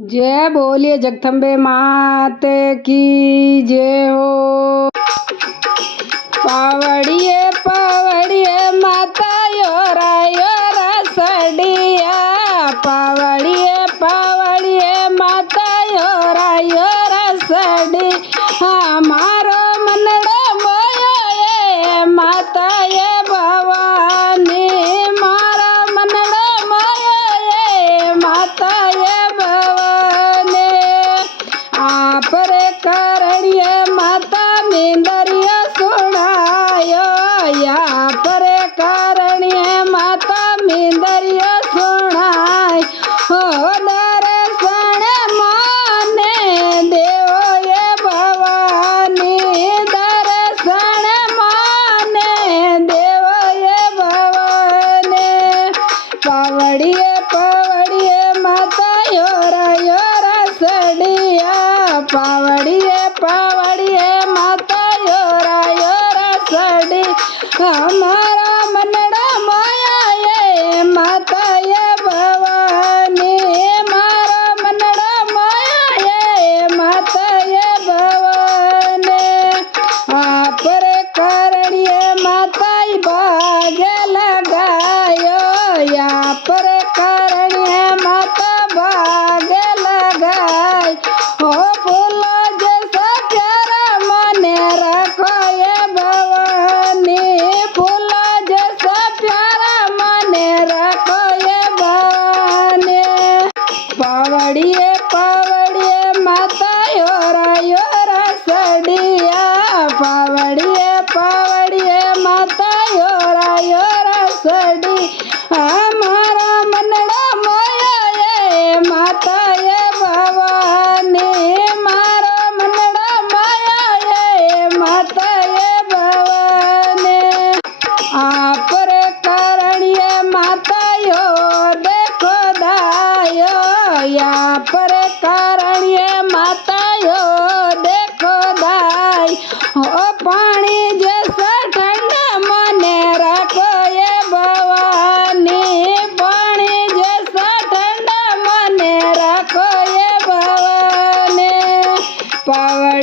जय बोलिए जगदम्बे मात की जय हो। पावड़िए पावड़िए माता योरा योरा सडिया, पावड़िए पावड़िए माता योरा योरा सडी, हमारो मनड़ा मोयो ये माता ये भवानी, मारा मनड़ा मोयो ये माता ये भवानी, आप रे करड़िए माता मींदरिया सुनायो, या परे करड़िए माता मींदरिया सुनाय, हो दर्शन माने देवो ये भवानी, दर्शन माने देवो ये भवानी, पावड़िए पावड़िए माता योरा योरा सडिया, पावड़िए पावड़िए माता योरा योरा सडी, हमारा मनड़ा माया ये माता ये भवानी, मारा मनड़ा माया ये माता ये भवानी, आप रे करड़िए माता भाग्य लगायो, या पर करड़िए माता भाग्य लगाय, हो फूला जैसा प्यारा मने रखो ये भवानी, फूला जैसा प्यारा मने रखो ये भवानी, पावड़िए पावड़िए माता योरा योरा सडिया, पावड़िए पावड़िए माता योरा योरा सडी, हमारा मनड़ा मोया ये माता ये भवानी, मारा मनड़ा माया ये माता ये भवानी, आप रे करड़िए माता यो देखो दायो, या पर करड़िए माता यो देखो दाय, हो पानी जैसा ठंडा मने रखो ये भवानी, पानी जैसा ठंडा मने रखो ये भवानी, पावड़